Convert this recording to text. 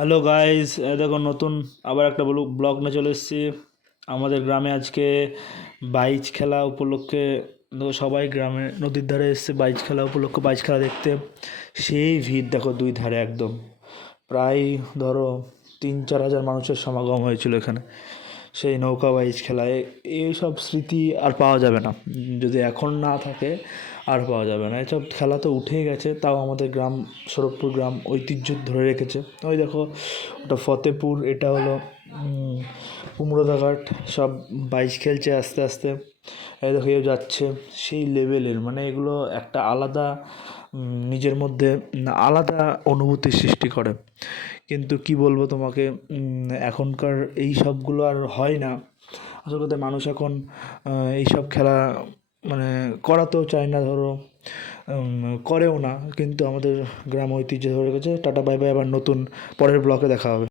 Hello guys দেখো, নতুন আবার একটা ব্লগ নিয়ে চলে এসেছি। আমাদের গ্রামে আজকে বাইচ খেলা উপলক্ষে, দেখো, সবাই গ্রামে নদীর ধারে এসছে বাইচ খেলা উপলক্ষে, বাইচ খেলা দেখতে। সেই ভিড় দেখো, দুই ধারে একদম। প্রায়, ধরো তিন চার হাজার মানুষের সমাগম হয়েছিল এখানে। সেই নৌকা বাইচ খেলায় এইসব স্মৃতি আর পাওয়া যাবে না। যদি এখন না থাকে, আর পাওয়া যাবে না। এসব খেলা তো উঠেই গেছে, তাও আমাদের গ্রাম সরবপুর গ্রাম ঐতিহ্য ধরে রেখেছে। ওই দেখো, ওটা ফতেপুর, এটা হলো কুমড়োদাঘাট সব বাইশ খেলছে আস্তে আস্তে। এও যাচ্ছে সেই লেভেলের মানে এগুলো একটা আলাদা নিজের মধ্যে আলাদা অনুভূতির সৃষ্টি করে। কিন্তু কি বলব তোমাকে এখনকার এই সবগুলো আর হয় না। আসল কথা মানুষ এখন এইসব খেলা মানে করাতেও চায় না, ধরো করেও না। কিন্তু আমাদের গ্রাম ঐতিহ্য ধরে রেখেছে। টাটা বাই বাই আবার নতুন পরের ব্লকে দেখা হবে।